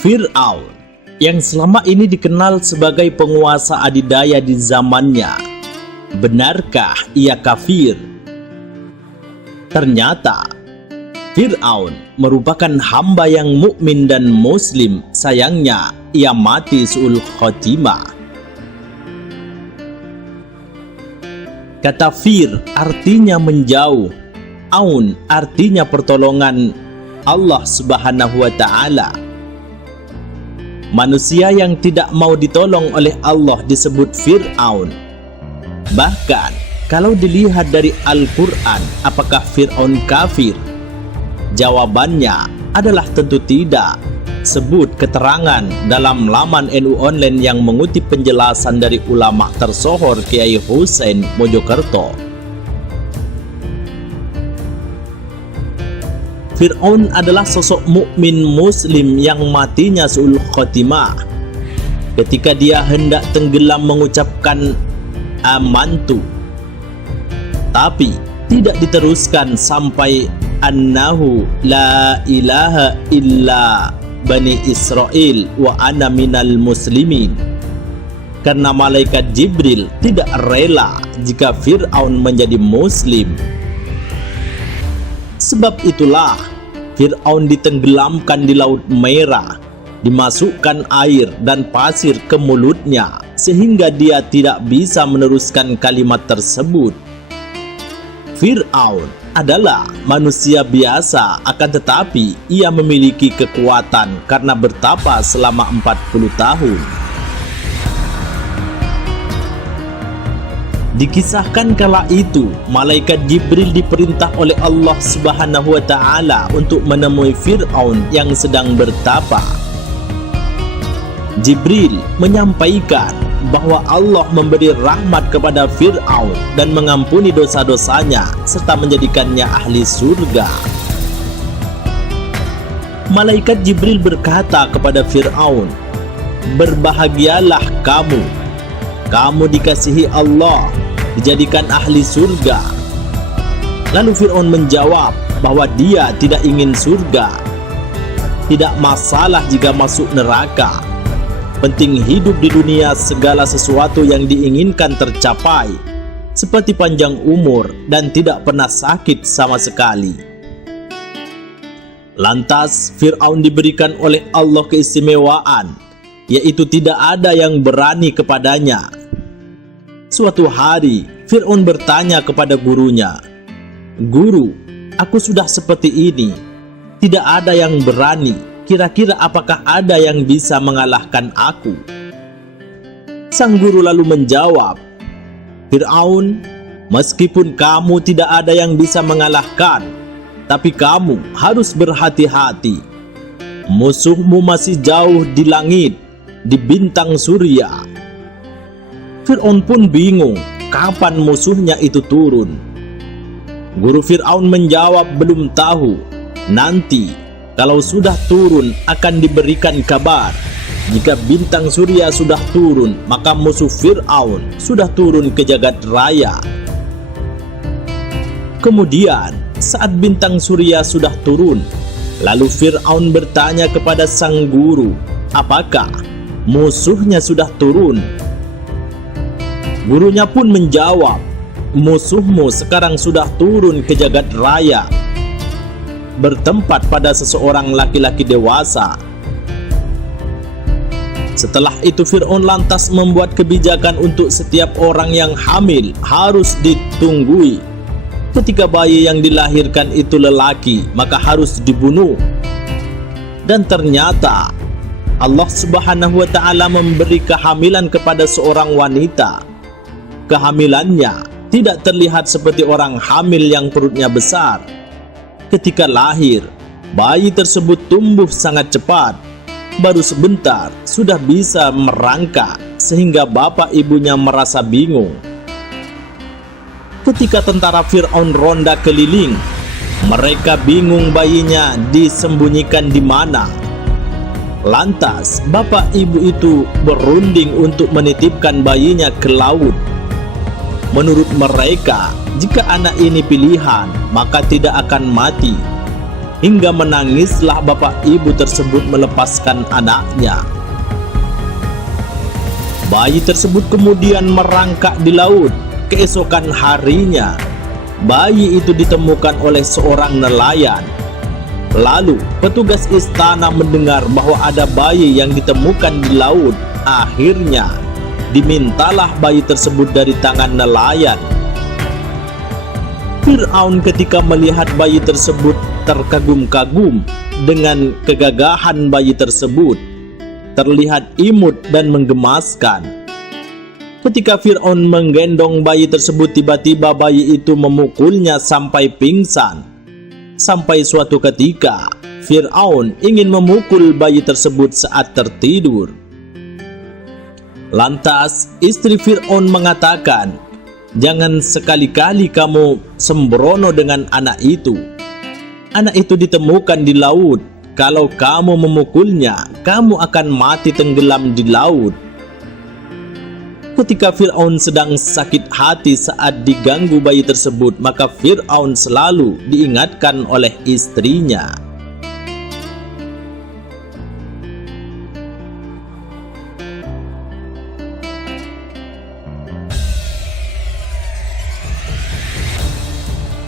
Fir'aun yang selama ini dikenal sebagai penguasa adidaya di zamannya, benarkah ia kafir? Ternyata Fir'aun merupakan hamba yang mukmin dan muslim. Sayangnya ia mati su'ul khotimah. Kata fir artinya menjauh, aun artinya pertolongan Allah Subhanahu wa ta'ala. Manusia yang tidak mau ditolong oleh Allah disebut Fir'aun. Bahkan kalau dilihat dari Al-Quran, apakah Fir'aun kafir? Jawabannya adalah tentu tidak. Sebut keterangan dalam laman NU Online yang mengutip penjelasan dari ulama tersohor Kiai Hussein Mojokerto. Fir'aun adalah sosok mukmin muslim yang matinya su'ul khotimah ketika dia hendak tenggelam mengucapkan amantu, tapi tidak diteruskan sampai annahu la ilaha illa bani Israel wa ana minal muslimin, karena malaikat Jibril tidak rela jika Fir'aun menjadi muslim. Sebab itulah Fir'aun ditenggelamkan di Laut Merah, dimasukkan air dan pasir ke mulutnya sehingga dia tidak bisa meneruskan kalimat tersebut. Fir'aun adalah manusia biasa, akan tetapi ia memiliki kekuatan karena bertapa selama 40 tahun. Dikisahkan kala itu, malaikat Jibril diperintah oleh Allah Subhanahu wa ta'ala untuk menemui Fir'aun yang sedang bertapa. Jibril menyampaikan bahwa Allah memberi rahmat kepada Fir'aun dan mengampuni dosa-dosanya serta menjadikannya ahli surga. Malaikat Jibril berkata kepada Fir'aun, "Berbahagialah kamu dikasihi Allah, dijadikan ahli surga." Lalu Fir'aun menjawab bahwa dia tidak ingin surga. Tidak masalah jika masuk neraka. Penting hidup di dunia segala sesuatu yang diinginkan tercapai, seperti panjang umur dan tidak pernah sakit sama sekali. Lantas Fir'aun diberikan oleh Allah keistimewaan, yaitu tidak ada yang berani kepadanya. Suatu hari Fir'aun bertanya kepada gurunya, "Guru, aku sudah seperti ini, tidak ada yang berani. Kira-kira apakah ada yang bisa mengalahkan aku?" Sang guru lalu menjawab, "Fir'aun, meskipun kamu tidak ada yang bisa mengalahkan, tapi kamu harus berhati-hati. Musuhmu masih jauh di langit, di bintang surya." Fir'aun pun bingung kapan musuhnya itu turun. Guru Fir'aun menjawab, "Belum tahu. Nanti kalau sudah turun akan diberikan kabar. Jika bintang surya sudah turun, maka musuh Fir'aun sudah turun ke jagat raya." Kemudian saat bintang surya sudah turun, lalu Fir'aun bertanya kepada sang guru, "Apakah musuhnya sudah turun?" Gurunya pun menjawab, "Musuhmu sekarang sudah turun ke jagat raya, bertempat pada seseorang laki-laki dewasa." Setelah itu Fir'aun lantas membuat kebijakan untuk setiap orang yang hamil harus ditunggui. Ketika bayi yang dilahirkan itu lelaki, maka harus dibunuh. Dan ternyata Allah Subhanahu wa ta'ala memberi kehamilan kepada seorang wanita. Kehamilannya tidak terlihat seperti orang hamil yang perutnya besar. Ketika lahir, bayi tersebut tumbuh sangat cepat. Baru sebentar sudah bisa merangkak sehingga bapak ibunya merasa bingung. Ketika tentara Fir'aun ronda keliling, mereka bingung bayinya disembunyikan di mana. Lantas bapak ibu itu berunding untuk menitipkan bayinya ke laut. Menurut mereka, jika anak ini pilihan, maka tidak akan mati. hingga menangislah bapak ibu tersebut melepaskan anaknya. Bayi tersebut kemudian merangkak di laut. Keesokan harinya, bayi itu ditemukan oleh seorang nelayan. Lalu petugas istana mendengar bahwa ada bayi yang ditemukan di laut. Akhirnya dimintalah bayi tersebut dari tangan nelayan. Fir'aun ketika melihat bayi tersebut terkagum-kagum dengan kegagahan bayi tersebut, terlihat imut dan menggemaskan. Ketika Fir'aun menggendong bayi tersebut, tiba-tiba bayi itu memukulnya sampai pingsan. Sampai suatu ketika Fir'aun ingin memukul bayi tersebut saat tertidur. Lantas istri Fir'aun mengatakan, "Jangan sekali-kali kamu sembrono dengan anak itu. Anak itu ditemukan di laut. Kalau kamu memukulnya, kamu akan mati tenggelam di laut." Ketika Fir'aun sedang sakit hati saat diganggu bayi tersebut, maka Fir'aun selalu diingatkan oleh istrinya.